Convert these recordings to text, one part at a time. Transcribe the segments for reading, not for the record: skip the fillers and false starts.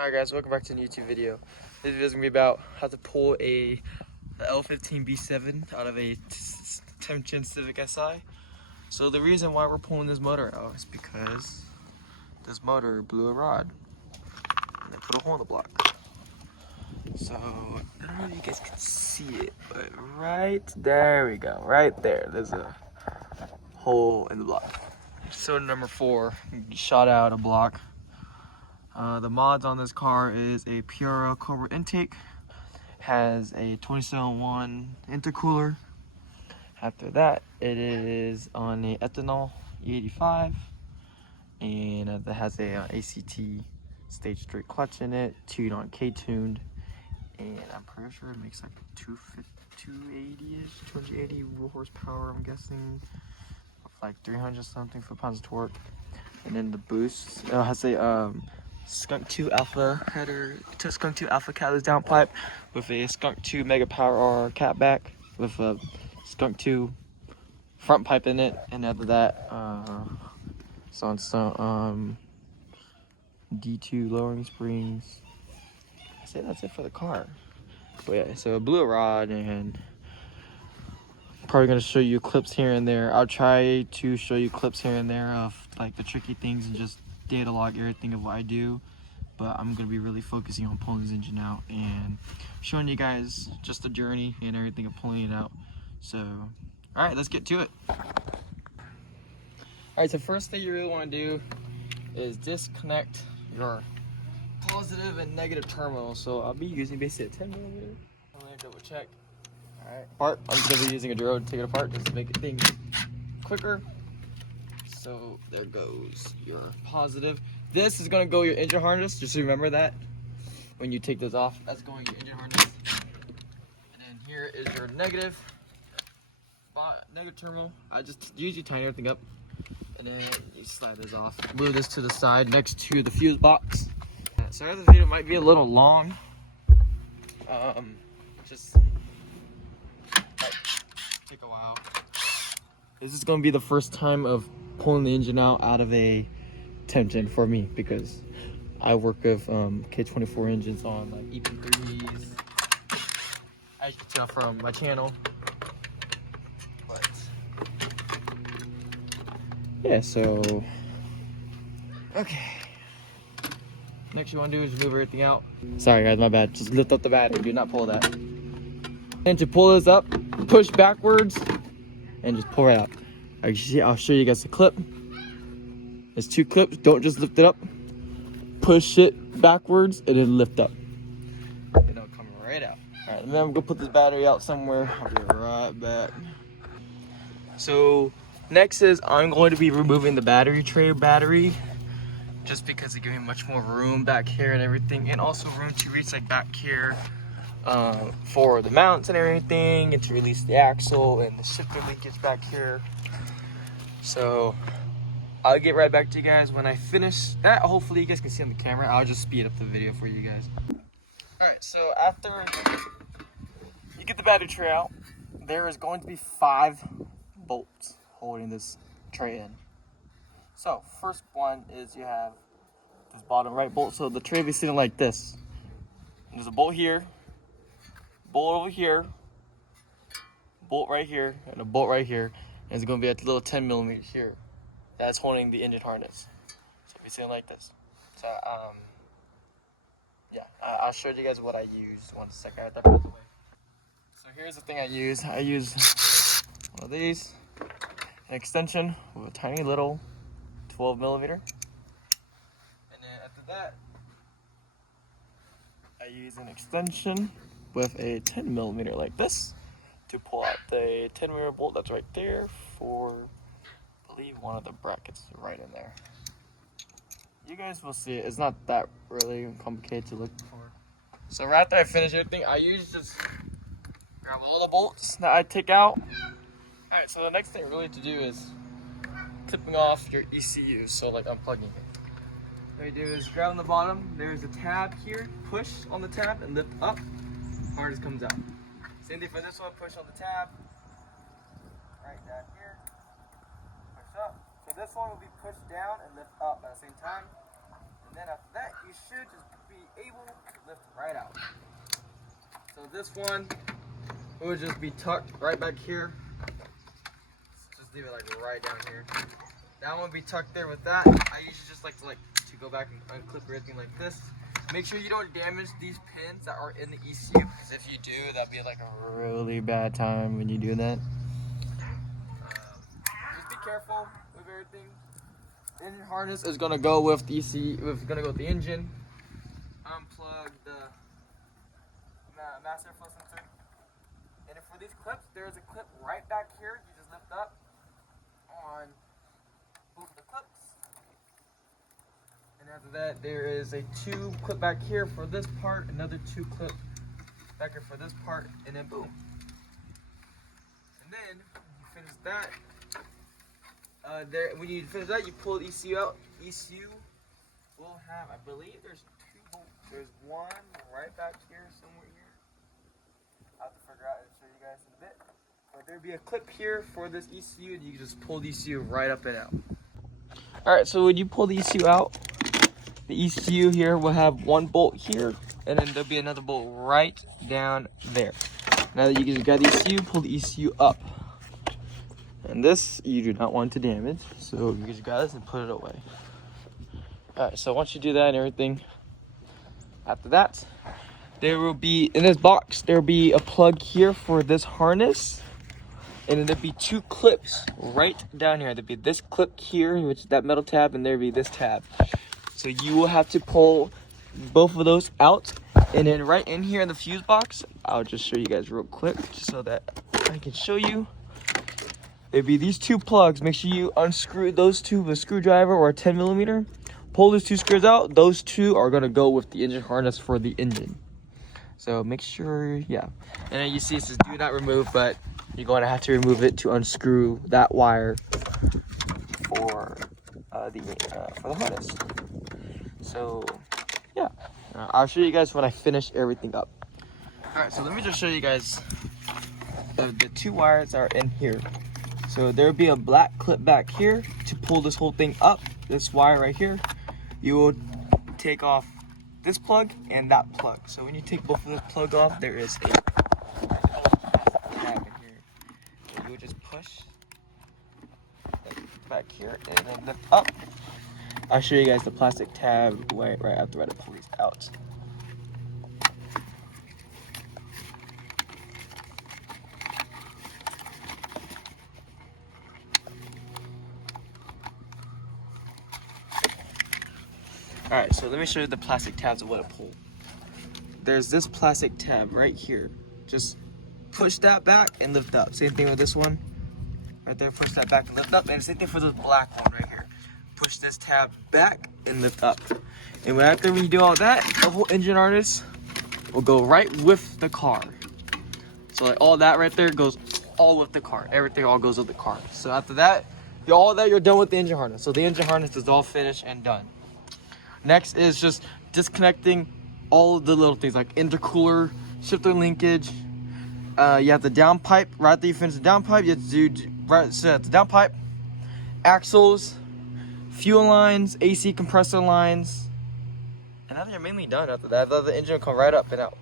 Alright guys, welcome back to a new YouTube video. This video is going to be about how to pull a L15b7 out of a 10th gen Civic Si. So the reason why we're pulling this motor out is because this motor blew a rod and they put a hole in the block. So I don't know if you guys can see it, but right there we go, right there, there's a hole in the block. So number 4, shot out a block. The mods on this car is a Pura Cobra intake, has a 27.1 intercooler. After that, it is on a ethanol E85, and it has a ACT stage 3 clutch in it, tuned on K-tuned, and I'm pretty sure it makes like 280-ish, 280 horsepower, I'm guessing, like 300 something foot-pounds of torque. And then the boost has a Skunk 2 Alpha header, Skunk 2 Alpha catalyst downpipe with a Skunk 2 Mega Power R catback with a Skunk 2 front pipe in it, and after that, some D2 lowering springs. I say that's it for the car. But yeah, so it blew a rod, and probably gonna show you clips here and there. I'll try to show you clips here and there of like the tricky things and just data log everything of what I do, but I'm gonna be really focusing on pulling this engine out and showing you guys just the journey and everything of pulling it out. So all right, let's get to it. All right, so first thing you really want to do is disconnect your positive and negative terminals. So I'll be using basically a 10 millimeter. I'm gonna double check. All right, I'm gonna be using a drill to take it apart just to make things quicker. So there goes your positive. This is gonna go your engine harness. Just remember that when you take this off, that's going your engine harness. And then here is your negative terminal. I just usually tighten everything up, and then you slide this off. Move this to the side next to the fuse box. Sorry, this video might be a little long. Just take a while. This is gonna be the first time of pulling the engine out of a 10th gen for me, because I work with K24 engines on like EP3s, as you can tell from my channel. But yeah, so okay. Next you want to do is move everything out. Sorry guys, my bad. Just lift up the battery. Do not pull that. And to pull this up, push backwards and just pull it out. I'll show you guys the clip. There's 2 clips. Don't just lift it up. Push it backwards and then lift up. And it'll come right out. All right, then I'm gonna put this battery out somewhere. I'll be right back. So next is I'm going to be removing the battery tray just because it gives me much more room back here and everything, and also room to reach like back here for the mounts and everything, and to release the axle and the shifter leakage back here. So I'll get right back to you guys when I finish that. Hopefully you guys can see on the camera. I'll just speed up the video for you guys. Alright, so after you get the battery tray out, there is going to be 5 bolts holding this tray in. So first one is you have this bottom right bolt. So the tray will be sitting like this. And there's a bolt here, bolt over here, bolt right here, and a bolt right here. And it's going to be at a little 10 millimeters here. That's holding the engine harness. So it'll be sitting like this. So yeah, I'll show you guys what I use. 1 second. I have to put it away. So here's the thing I use. I use one of these, an extension with a tiny little 12 millimeter. And then after that, I use an extension with a 10 millimeter like this to pull out the 10 millimeter bolt that's right there for, I believe, one of the brackets right in there. You guys will see it. It's not that really complicated to look for. So right after I finish everything, I usually just grab all the bolts that I take out. Alright, so the next thing really to do is clipping off your ECU, so like unplugging it. What you do is grab on the bottom, there's a tab here, push on the tab and lift up, harness comes out. Same thing for this one, push on the tab, right down here, push up. So this one will be pushed down and lift up at the same time. And then after that, you should just be lift right out. So this one would just be tucked right back here. Just leave it like right down here. That one would be tucked there with that. I usually just like to go back and unclip everything like this. Make sure you don't damage these pins that are in the ECU, because if you do, that'd be like a really bad time when you do that. Just be careful with everything. Engine harness is gonna go with the ECU. It's gonna go with the engine. Unplug the master flow sensor. And for these clips, there's a clip right back here. You just lift up on both of the clips. And after that, there is a tube clip back here for this part, another tube clip back here for this part, and then boom. And then you finish that. When you finish that, you pull the ECU out. ECU will have, I believe, there's 2 bolts. There's one right back here, somewhere here. I'll have to figure out and show you guys in a bit. But there'll be a clip here for this ECU, and you can just pull the ECU right up and out. All right, so when you pull the ECU out, the ECU here will have 1 bolt here, and then there'll be another bolt right down there. Now that you just got the ECU, pull the ECU up. And this you do not want to damage, so you just got this and put it away. Alright, so once you do that and everything, after that, there will be, in this box, there will be a plug here for this harness. And then there'll be 2 clips right down here. There'll be this clip here, which is that metal tab, and there'll be this tab. So you will have to pull both of those out. And then right in here in the fuse box, I'll just show you guys real quick, just so that I can show you. There'll be these 2 plugs. Make sure you unscrew those 2 with a screwdriver or a 10mm. Pull those 2 screws out. Those 2 are gonna go with the engine harness for the engine. So make sure, yeah. And then you see it says do not remove, but you're going to have to remove it to unscrew that wire for the harness. So yeah, I'll show you guys when I finish everything up. All right, so let me just show you guys the 2 wires are in here. So there'll be a black clip back here to pull this whole thing up. This wire right here, you will take off this plug and that plug. So when you take both of the plug off, there is a tab in here. So you would just push back here and then lift up. I'll show you guys the plastic tab right after I pull these out. Alright, so let me show you the plastic tabs of what to pull. There's this plastic tab right here. Just push that back and lift up. Same thing with this one. Right there, push that back and lift up. And same thing for this black one right here. Push this tab back and lift up. And after we do all that, the whole engine harness will go right with the car. So like all that right there goes all with the car. Everything all goes with the car. So after that, you're done with the engine harness. So the engine harness is all finished and done. Next is just disconnecting all of the little things like intercooler, shifter linkage. You have the downpipe. Right after you finish the downpipe, you have to do the downpipe, axles, fuel lines, AC compressor lines. And I think you're mainly done after that. The engine will come right up and out.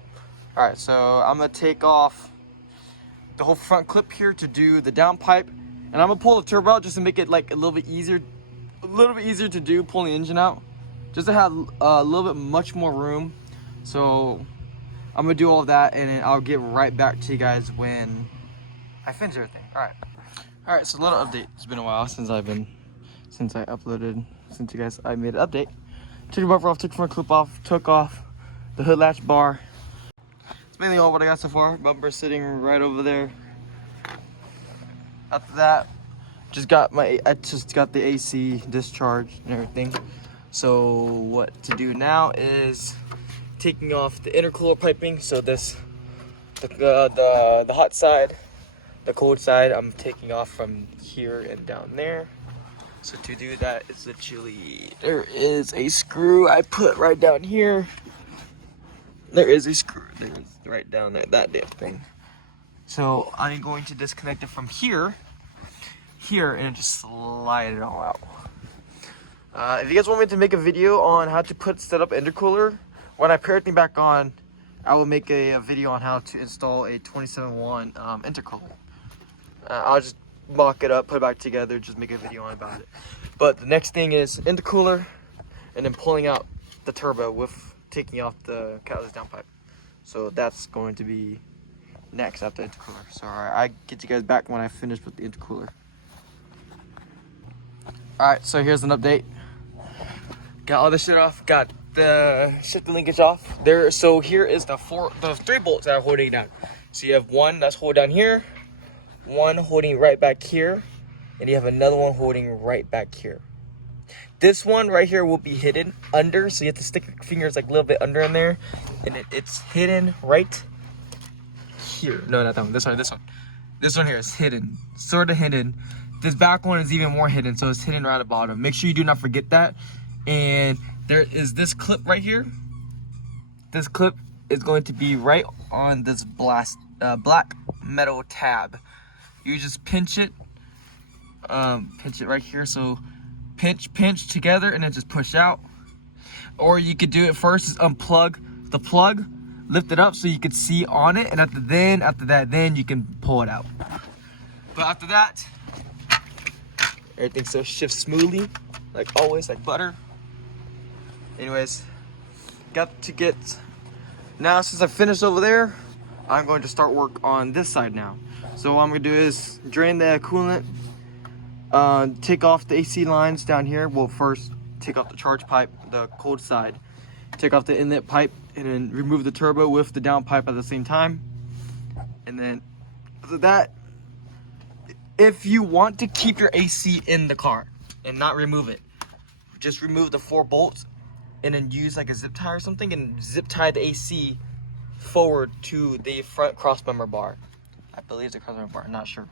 All right, so I'm gonna take off the whole front clip here to do the downpipe, and I'm gonna pull the turbo out just to make it like a little bit easier to do, pulling the engine out. Just to have a little bit much more room. So I'm gonna do all of that and then I'll get right back to you guys when I finish everything. All right, so a little update. It's been a while since I made an update. Took the bumper off, took the front clip off, took off the hood latch bar. It's mainly all what I got so far. Bumper sitting right over there. After that, I just got the AC discharged and everything. So what to do now is taking off the intercooler piping. So the hot side, the cold side, I'm taking off from here and down there. So to do that, it's literally, there is a screw I put right down here. There is a screw, there's right down there, that damn thing. So I'm going to disconnect it from here, and just slide it all out. If you guys want me to make a video on how to set up intercooler when I put everything back on, I will make a video on how to install a 27.1 intercooler. I'll just mock it up, put it back together, just make a video on about it. But the next thing is intercooler, and then pulling out the turbo with taking off the catalyst downpipe. So that's going to be next after the intercooler. So I get you guys back when I finish with the intercooler. Alright, so here's an update. Got all this shit off, got the shifting linkage off. So here is the 3 bolts that are holding it down. So you have one that's holding down here, one holding right back here, and you have another one holding right back here. This one right here will be hidden under, so you have to stick your fingers like a little bit under in there, and it's hidden right here. No, not that one. This one. This one here is hidden, sort of hidden. This back one is even more hidden, so it's hidden right at the bottom. Make sure you do not forget that. And there is this clip right here. This clip is going to be right on this black metal tab. You just pinch it right here. So pinch together and then just push out. Or you could do it first is unplug the plug, lift it up so you could see on it, and after that you can pull it out. But after that, everything still shifts smoothly, like always, like butter. Anyways, now since I finished over there, I'm going to start work on this side now. So what I'm gonna do is drain the coolant, take off the AC lines down here. Well, first take off the charge pipe, the cold side, take off the inlet pipe, and then remove the turbo with the down pipe at the same time. And then after that, if you want to keep your AC in the car and not remove it, just remove the 4 bolts and then use like a zip tie or something and zip tie the AC forward to the front crossmember bar. I believe it's a crossmember bar, I'm not sure.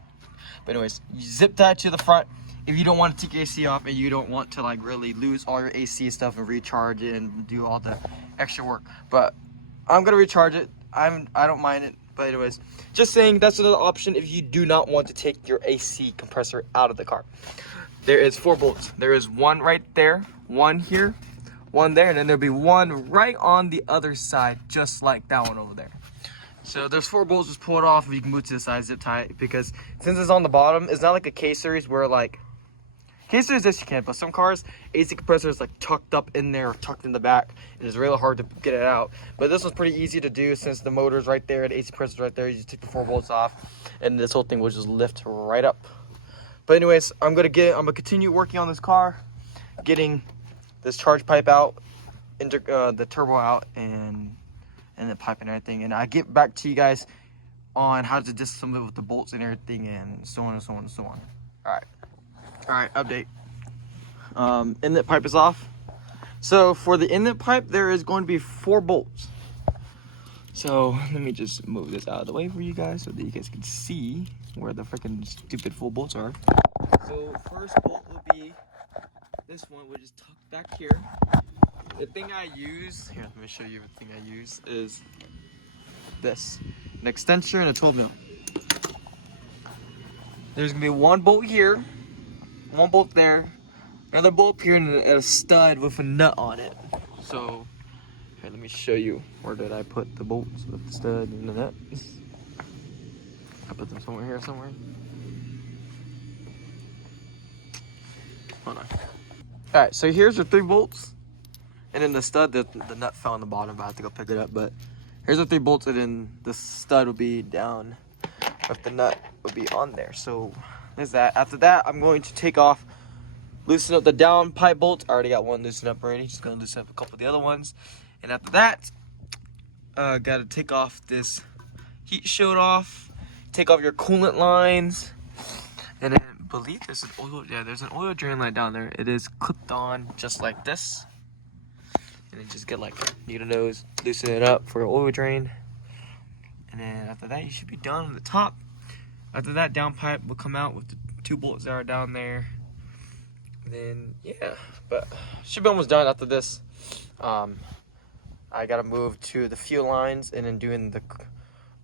But anyways, you zip tie to the front if you don't want to take your AC off and you don't want to like really lose all your AC stuff and recharge it and do all the extra work. But I'm gonna recharge it. I don't mind it. But anyways, just saying that's another option if you do not want to take your AC compressor out of the car. There is 4 bolts. There is one right there, one here, one there, and then there'll be one right on the other side, just like that one over there. So there's 4 bolts. Just pull it off. You can move to the side, zip tie it, because since it's on the bottom, it's not like a K-series where like K-series yes you can, but some cars AC compressor is like tucked up in there or tucked in the back, and it's really hard to get it out. But this was pretty easy to do since the motor's right there, the AC compressor's right there. You just take the 4 bolts off, and this whole thing will just lift right up. But anyways, I'm gonna continue working on this car, getting this charge pipe out, the turbo out, and the pipe and everything. And I get back to you guys on how to disassemble it with the bolts and everything, and so on and so on and so on. All right, update. Inlet pipe is off. So for the inlet pipe, there is going to be 4 bolts. So let me just move this out of the way for you guys so that you guys can see where the freaking stupid 4 bolts are. So first bolt will be this one, which is tucked back here. The thing I use, here, let me show you the thing I use, is this. An extension and a 12 mil. There's gonna be 1 bolt here, 1 bolt there, another bolt here, and a stud with a nut on it. So, here, let me show you. Where did I put the bolts with the stud and the nut? I put them somewhere here, somewhere. Hold on. Alright, so here's the 3 bolts. And then the stud, the nut fell on the bottom, but I have to go pick it up. But here's the 3 bolts, and then the stud will be down, but the nut will be on there. So there's that. After that, I'm going to take off, loosen up the down pipe bolts. I already got one loosened up already. Just gonna loosen up a couple of the other ones. And after that, gotta take off this heat shield off, take off your coolant lines, and then I believe there's an oil. Yeah, there's an oil drain line down there. It is clipped on just like this. And then just get like needle nose, loosen it up for your oil drain. And then after that, you should be done on the top. After that, down pipe will come out with the 2 bolts that are down there. And then, yeah, but should be almost done after this. I gotta move to the fuel lines and then doing the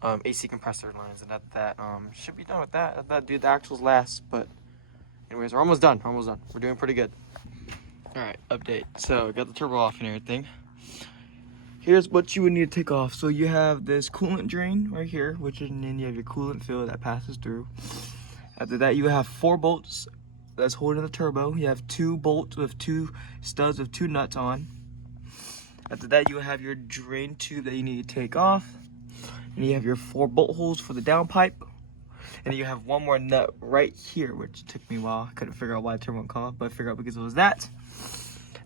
AC compressor lines. And after that, should be done with that. After that, do the actuals last. But anyways, we're almost done. We're doing pretty good. All right, update. So got the turbo off and everything. here's what you would need to take off. So you have this coolant drain right here, and then you have your coolant fill that passes through. After that, you have 4 bolts that's holding the turbo. You have 2 bolts with 2 studs with 2 nuts on. After that, you have your drain tube that you need to take off. And you have your 4 bolt holes for the downpipe. And you have 1 more nut right here, which took me a while. I couldn't figure out why the turbo wouldn't come up, but I figured out because it was that.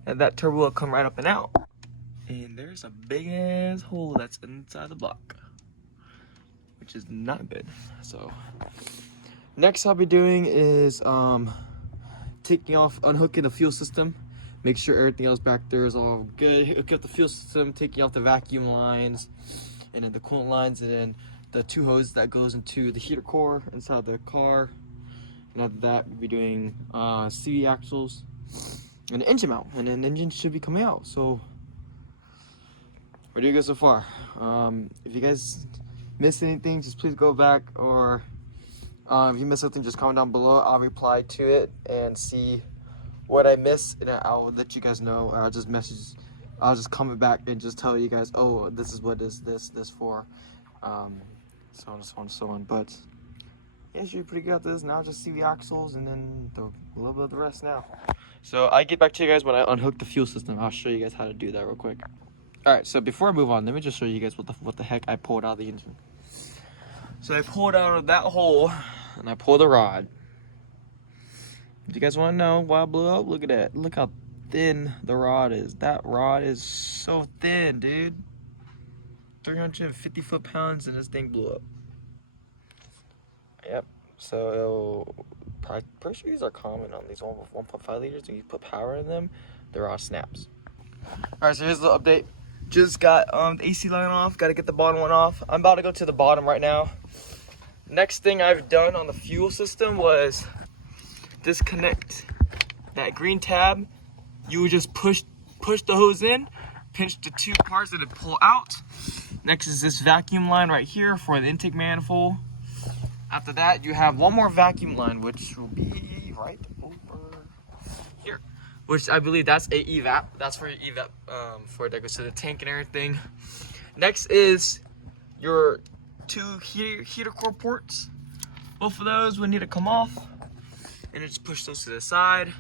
And that turbo will come right up and out. And there's a big ass hole that's inside the block, which is not good. So next I'll be doing is unhooking the fuel system. Make sure everything else back there is all good. Hook up the fuel system, taking off the vacuum lines, and then the coolant lines, and then the 2 hoses that goes into the heater core inside the car. And after that, we'll be doing CV axles and the engine mount, and then the engine should be coming out. So we're doing good so far. If you guys missed anything, just please go back, or if you missed something, just comment down below. I'll reply to it and see what I missed, and I'll let you guys know. Or I'll just comment back and just tell you guys, oh, this is what is this for, so on and so on and so on. But yeah, you should be pretty good at this. Now just see the axles and then a little bit of the rest now. So I get back to you guys when I unhook the fuel system. I'll show you guys how to do that real quick. All right, so before I move on, let me just show you guys what the heck I pulled out of the engine. So I pulled out of that hole and I pulled the rod. If you guys want to know why I blew up, look at that. Look how thin the rod is. That rod is so thin, dude. 350 foot-pounds and this thing blew up. Yep. So pretty sure these are common on these 1.5 liters. When you put power in them, the rod snaps. All right, so here's the update. Just got the AC line off. Got to get the bottom one off. I'm about to go to the bottom right now. Next thing I've done on the fuel system was disconnect that green tab. You would just push the hose in, pinch the 2 parts, and then pull out. Next is this vacuum line right here for the intake manifold. After that, you have 1 more vacuum line, which will be right over here, which I believe that's a evap. That's for your evap, for that goes to the tank and everything. Next is your 2 heater core ports. Both of those would need to come off, and then just push those to the side.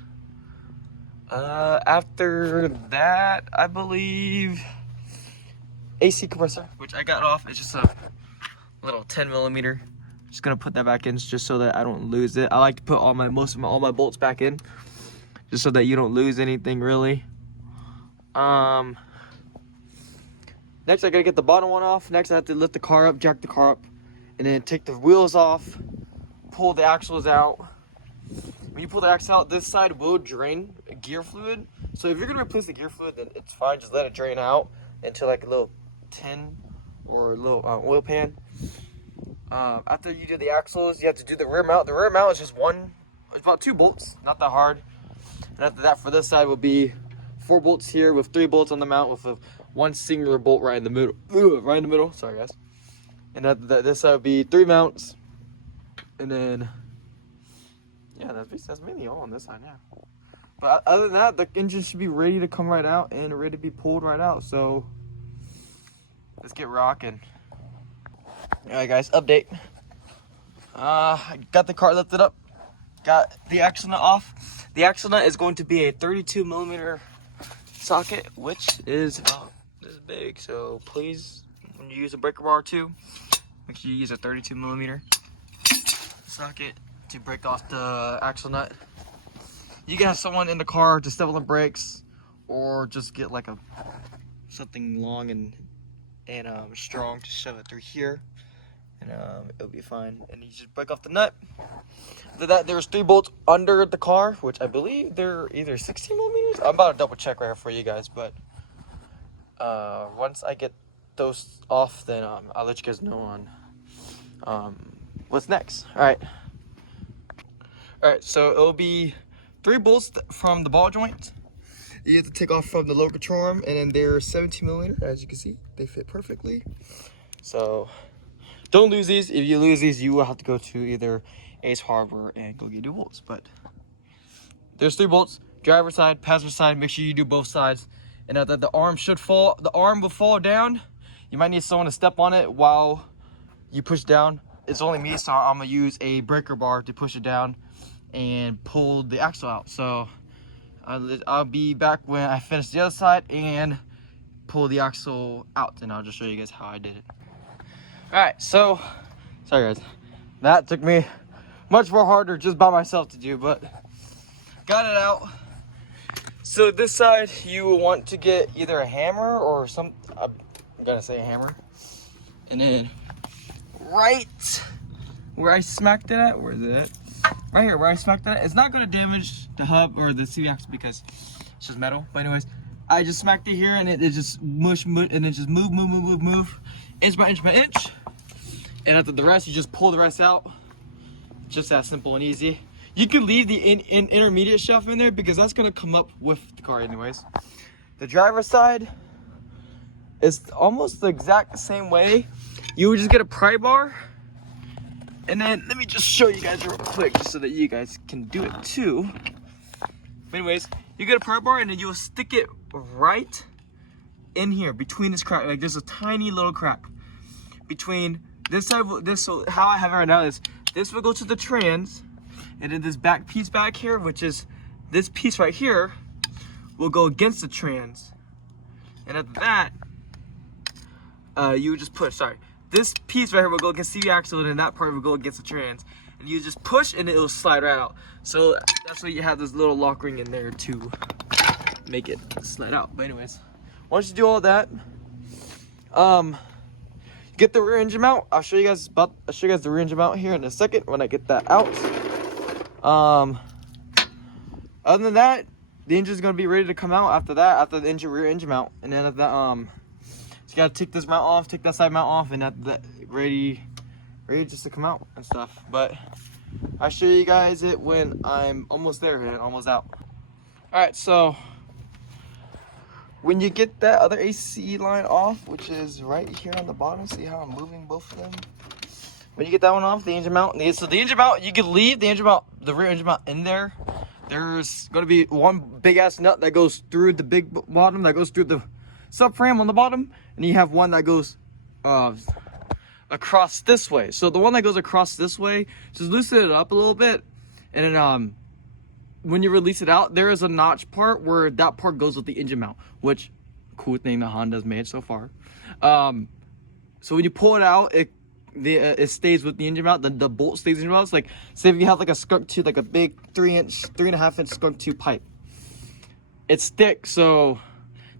After that, I believe AC compressor, which I got off. It's just a little 10mm. Just gonna put that back in just so that I don't lose it. I like to put all my bolts back in, just so that you don't lose anything really. Next I gotta get the bottom one off. Next I have to lift the car up, jack the car up, and then take the wheels off, pull the axles out. When you pull the axle out, this side will drain gear fluid. So if you're gonna replace the gear fluid, then it's fine. Just let it drain out into like a little tin or a little oil pan. After you do the axles, you have to do the rear mount. The rear mount is just it's about 2 bolts, not that hard. And after that, for this side will be 4 bolts here with 3 bolts on the mount with 1 singular bolt right in the middle. Right in the middle. Sorry, guys. And after that, this side will be 3 mounts, and then yeah, that's mainly all on this side now. But other than that, the engine should be ready to come right out and ready to be pulled right out. So let's get rocking. All right, guys, update. I got the car lifted up, got the axle nut off. The axle nut is going to be a 32mm socket, which is about this big. So please, when you use a breaker bar too, make sure you use a 32mm socket to break off the axle nut. You can have someone in the car to step on the brakes, or just get like something long and strong to shove it through here, and it'll be fine. And you just break off the nut. After that, there's 3 bolts under the car, which I believe they're either 16mm. I'm about to double check right here for you guys, but once I get those off, then I'll let you guys know on what's next. All right, so it'll be 3 bolts from the ball joint. You have to take off from the lower control arm, and then they're 17mm. As you can see, they fit perfectly. So don't lose these. If you lose these, you will have to go to either Ace Hardware and go get new bolts. But there's 3 bolts: driver side, passenger side. Make sure you do both sides, and the arm should fall. The arm will fall down. You might need someone to step on it while you push down. It's only me, so I'm gonna use a breaker bar to push it down and pull the axle out. So I'll be back when I finish the other side and pull the axle out, and I'll just show you guys how I did it. All right, so sorry guys, that took me much more harder just by myself to do, but got it out. So this side, you will want to get either a hammer or I'm gonna say a hammer, and then right where I smacked it at, where is it at? Right here where I smacked it at. It's not gonna damage the hub or the civic axle because it's just metal, but anyways, I just smacked it here, and it just mush, and it just move, inch by inch by inch. And after the rest, you just pull the rest out. Just that simple and easy. You can leave the intermediate shelf in there because that's gonna come up with the car anyways. The driver's side is almost the exact same way. You would just get a pry bar, and then let me just show you guys real quick just so that you guys can do it too. But anyways, you get a pry bar, and then you'll stick it right in here between this crack. Like there's a tiny little crack between this side. So how I have it right now is this will go to the trans, and then this back piece back here, which is this piece right here, will go against the trans. And after that, you would just push. This piece right here will go against the axle, and then that part will go against the trans. And you just push, and it will slide right out. So that's why you have this little lock ring in there to make it slide out. But anyways, once you do all that, get the rear engine mount. I'll show you guys the rear engine mount here in a second when I get that out. Other than that, the engine's gonna be ready to come out after the rear engine mount, and then after that, so you gotta take this mount off, take that side mount off, and after that, ready just to come out and stuff. But I'll show you guys it when I'm almost there and almost out. All right, so when you get that other AC line off, which is right here on the bottom, see how I'm moving both of them? When you get that one off, the engine mount, so the engine mount, you can leave the engine mount, the rear engine mount in there. There's gonna be one big ass nut that goes through the big bottom, that goes through the subframe on the bottom, and you have one that goes across this way. So the one that goes across this way, just loosen it up a little bit, and then when you release it out, there is a notch part where that part goes with the engine mount, which cool thing that Honda's made so far. So when you pull it out, it stays with the engine mount. The bolt stays in the engine mount. It's like, say if you have like a skunk tube, like a big 3.5 inch skunk tube pipe. It's thick, so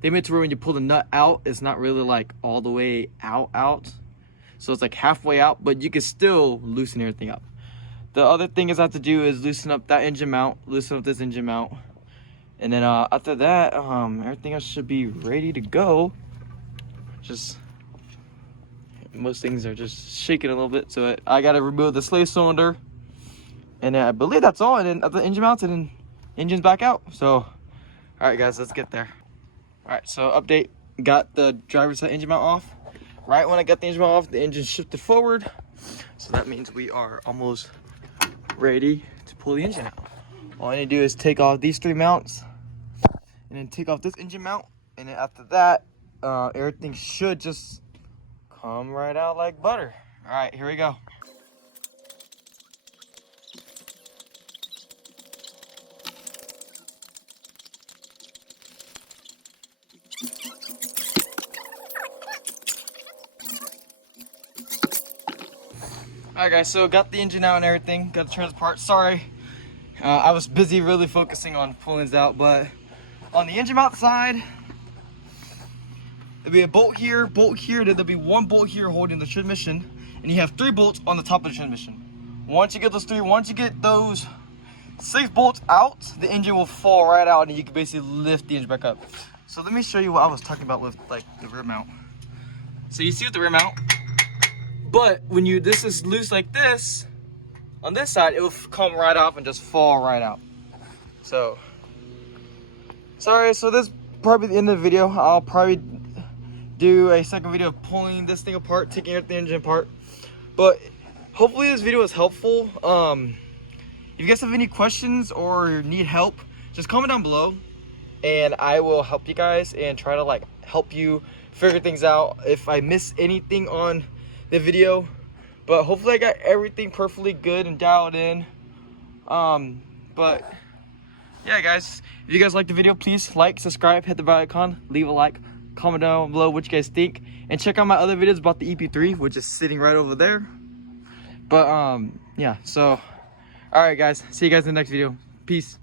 they made it to where when you pull the nut out, it's not really like all the way out. So it's like halfway out, but you can still loosen everything up. The other thing is I have to do is loosen up that engine mount, loosen up this engine mount, and then after that, everything else should be ready to go. Just most things are just shaking a little bit, so I gotta remove the slave cylinder, and then I believe that's all. And then at the engine mounts, and then engine's back out. So, all right, guys, let's get there. All right, so update: got the driver's side engine mount off. Right when I got the engine mount off, the engine shifted forward, so that means we are almost ready to pull the engine out. All I need to do is take off these 3 mounts, and then take off this engine mount, and then after that, everything should just come right out like butter. All right, here we go. Alright guys, so got the engine out and everything, got the trans apart. Sorry, I was busy really focusing on pulling this out, but on the engine mount side, there'll be a bolt here, then there'll be 1 bolt here holding the transmission, and you have 3 bolts on the top of the transmission. Once you get those 6 bolts out, the engine will fall right out, and you can basically lift the engine back up. So let me show you what I was talking about with like the rear mount. So you see with the rear mount, but when this is loose like this, on this side, it will come right off and just fall right out. So, sorry, so this is probably the end of the video. I'll probably do a second video of pulling this thing apart, taking the engine apart. But hopefully this video is helpful. If you guys have any questions or need help, just comment down below. and I will help you guys and try to like help you figure things out if I miss anything on the video. But hopefully I got everything perfectly good and dialed in. But yeah, guys, if you guys like the video, please like, subscribe, hit the bell icon, leave a like, comment down below what you guys think, and check out my other videos about the EP3, which is sitting right over there. But yeah, so all right guys, see you guys in the next video. Peace.